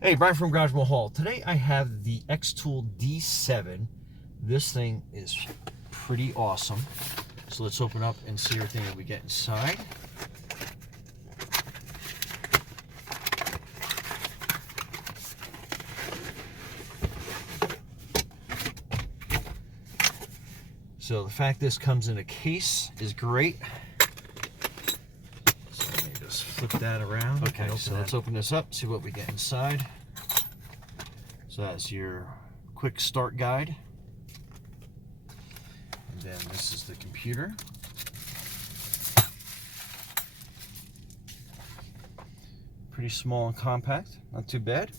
Hey, Brian from GarageMahal. Today I have the XTOOL D7. This thing is pretty awesome. So let's open up and see everything that we get inside. So the fact this comes in a case is great. So let me just flip that around. Okay, so let's open this up, see what we get inside. So that's your quick start guide. And then this is the computer. Pretty small and compact, not too bad.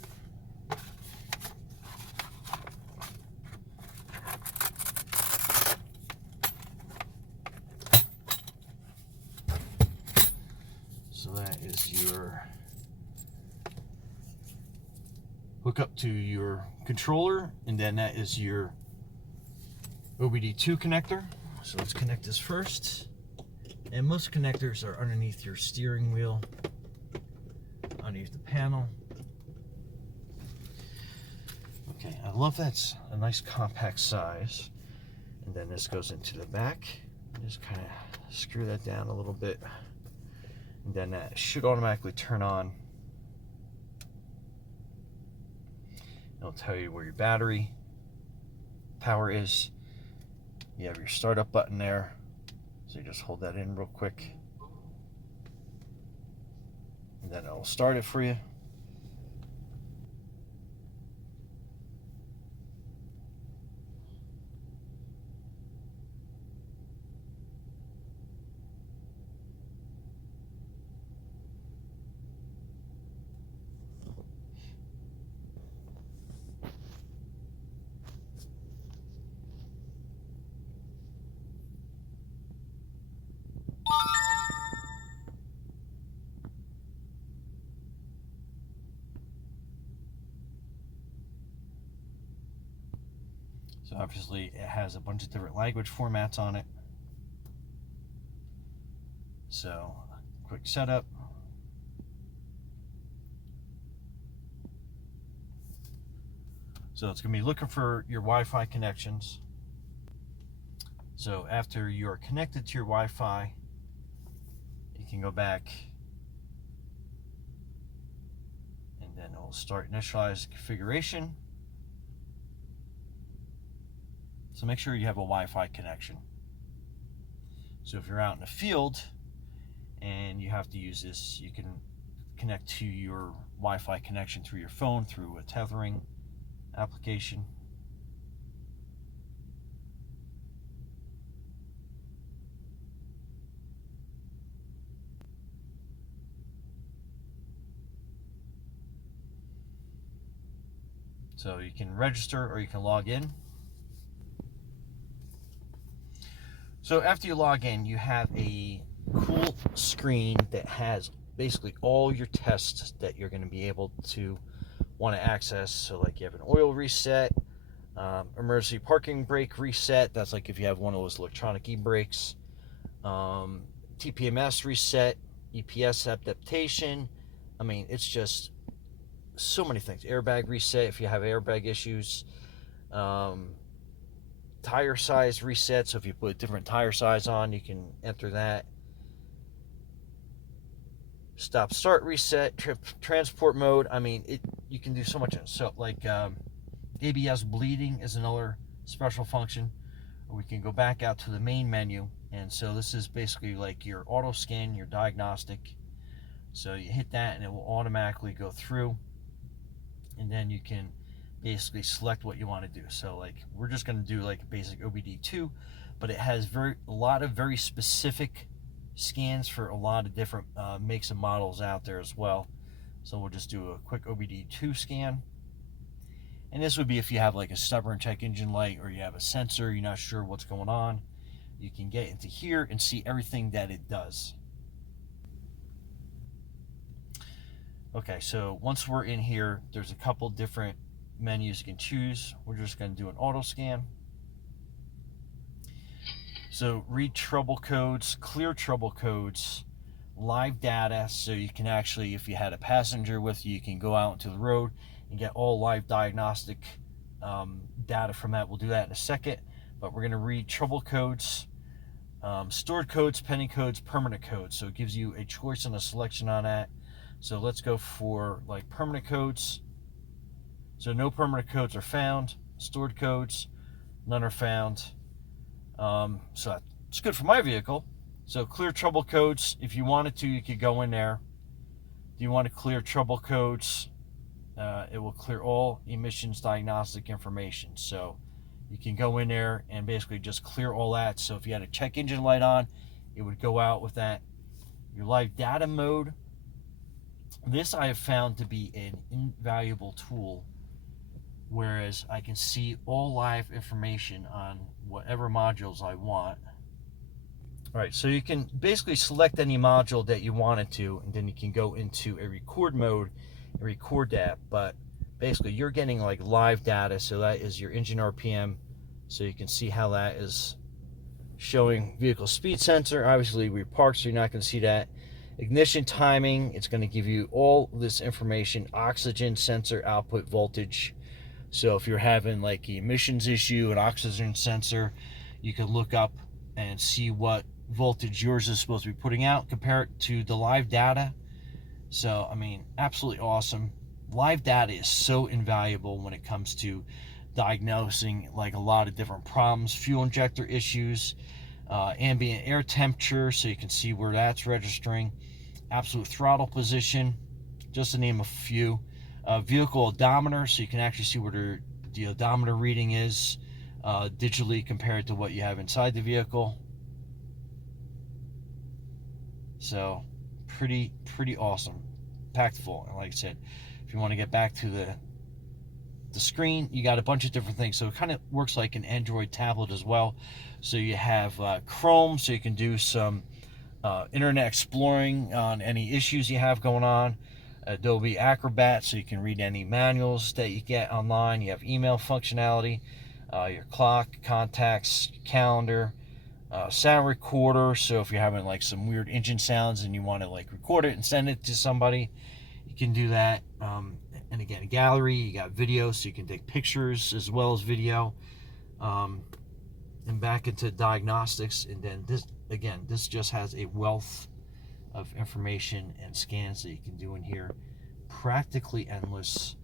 So that is your hook up to your controller, and then that is your OBD2 connector. So let's connect this first. And most connectors are underneath your steering wheel, underneath the panel. Okay, I love that's a nice compact size. And then this goes into the back. Just kind of screw that down a little bit. And then that should automatically turn on. It'll tell you where your battery power is. You have your startup button there. So you just hold that in real quick. And then it'll start it for you. So obviously it has a bunch of different language formats on it. So quick setup. So it's going to be looking for your Wi-Fi connections. So after you're connected to your Wi-Fi, you can go back and then it will start initialize configuration. So make sure you have a Wi-Fi connection. So if you're out in the field and you have to use this, you can connect to your Wi-Fi connection through your phone, through a tethering application. So you can register or you can log in. So after you log in, you have a cool screen that has basically all your tests that you're going to be able to want to access. So like you have an oil reset, emergency parking brake reset. That's like if you have one of those electronic e-brakes. TPMS reset, EPS adaptation. I mean, it's just so many things. Airbag reset if you have airbag issues. Tire size reset, so if you put different tire size on, you can enter that. Stop start reset, transport mode. I mean, you can do so much. So like ABS bleeding is another special function. We can go back out to the main menu, and so this is basically like your auto scan, your diagnostic. So you hit that and it will automatically go through, and then you can basically select what you want to do. So like we're just going to do like a basic OBD2, but it has a lot of very specific scans for a lot of different makes and models out there as well. So we'll just do a quick OBD2 scan. And this would be if you have like a stubborn check engine light, or you have a sensor, you're not sure what's going on. You can get into here and see everything that it does. Okay, so once we're in here, there's a couple different menus you can choose. We're just going to do an auto scan. So read trouble codes, clear trouble codes, live data, so you can actually, if you had a passenger with you, you can go out into the road and get all live diagnostic data from that. We'll do that in a second, but we're going to read trouble codes, stored codes, pending codes, permanent codes. So it gives you a choice and a selection on that. So let's go for like permanent codes. So no permanent codes are found. Stored codes, none are found. So that's good for my vehicle. So clear trouble codes, if you wanted to, you could go in there. Do you want to clear trouble codes? It will clear all emissions diagnostic information. So you can go in there and basically just clear all that. So if you had a check engine light on, it would go out with that. Your live data mode, this I have found to be an invaluable tool, whereas I can see all live information on whatever modules I want. All right, so you can basically select any module that you wanted to, and then you can go into a record mode and record that. But basically you're getting like live data, so that is your engine RPM, so you can see how that is showing vehicle speed sensor. Obviously we parked, so you're not going to see that. Ignition timing, it's going to give you all this information. Oxygen sensor output voltage, so if you're having like the emissions issue, an oxygen sensor, you can look up and see what voltage yours is supposed to be putting out, compare it to the live data. So I mean, absolutely awesome. Live data is so invaluable when it comes to diagnosing like a lot of different problems, fuel injector issues, ambient air temperature, so you can see where that's registering, absolute throttle position, just to name a few. Vehicle odometer, so you can actually see where the odometer reading is digitally compared to what you have inside the vehicle. So pretty awesome, packed full. And like I said, if you want to get back to the screen, you got a bunch of different things. So it kind of works like an Android tablet as well. So you have Chrome, so you can do some internet exploring on any issues you have going on. Adobe Acrobat, so you can read any manuals that you get online. You have email functionality, your clock, contacts, calendar, sound recorder, so if you're having like some weird engine sounds and you want to like record it and send it to somebody, you can do that. And again, gallery, you got video, so you can take pictures as well as video. And back into diagnostics, and then this just has a wealth of information and scans that you can do in here. Practically endless.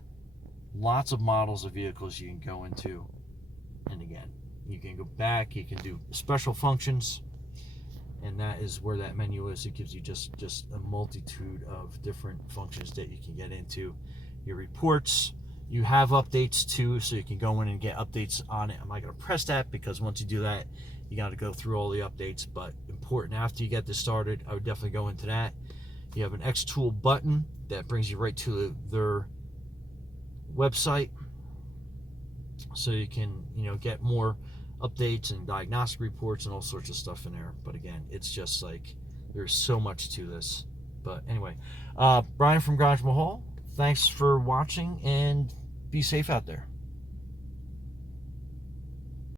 Lots of models of vehicles you can go into. And again, you can go back, you can do special functions, and that is where that menu is. It gives you just a multitude of different functions that you can get into. Your reports, you have updates too, so you can go in and get updates on it. I'm not going to press that because once you do that, you got to go through all the updates, but important after you get this started, I would definitely go into that. You have an XTOOL button that brings you right to their website, so you can get more updates and diagnostic reports and all sorts of stuff in there. But again, it's just like there's so much to this. But anyway, Brian from GarageMahal, thanks for watching, and be safe out there.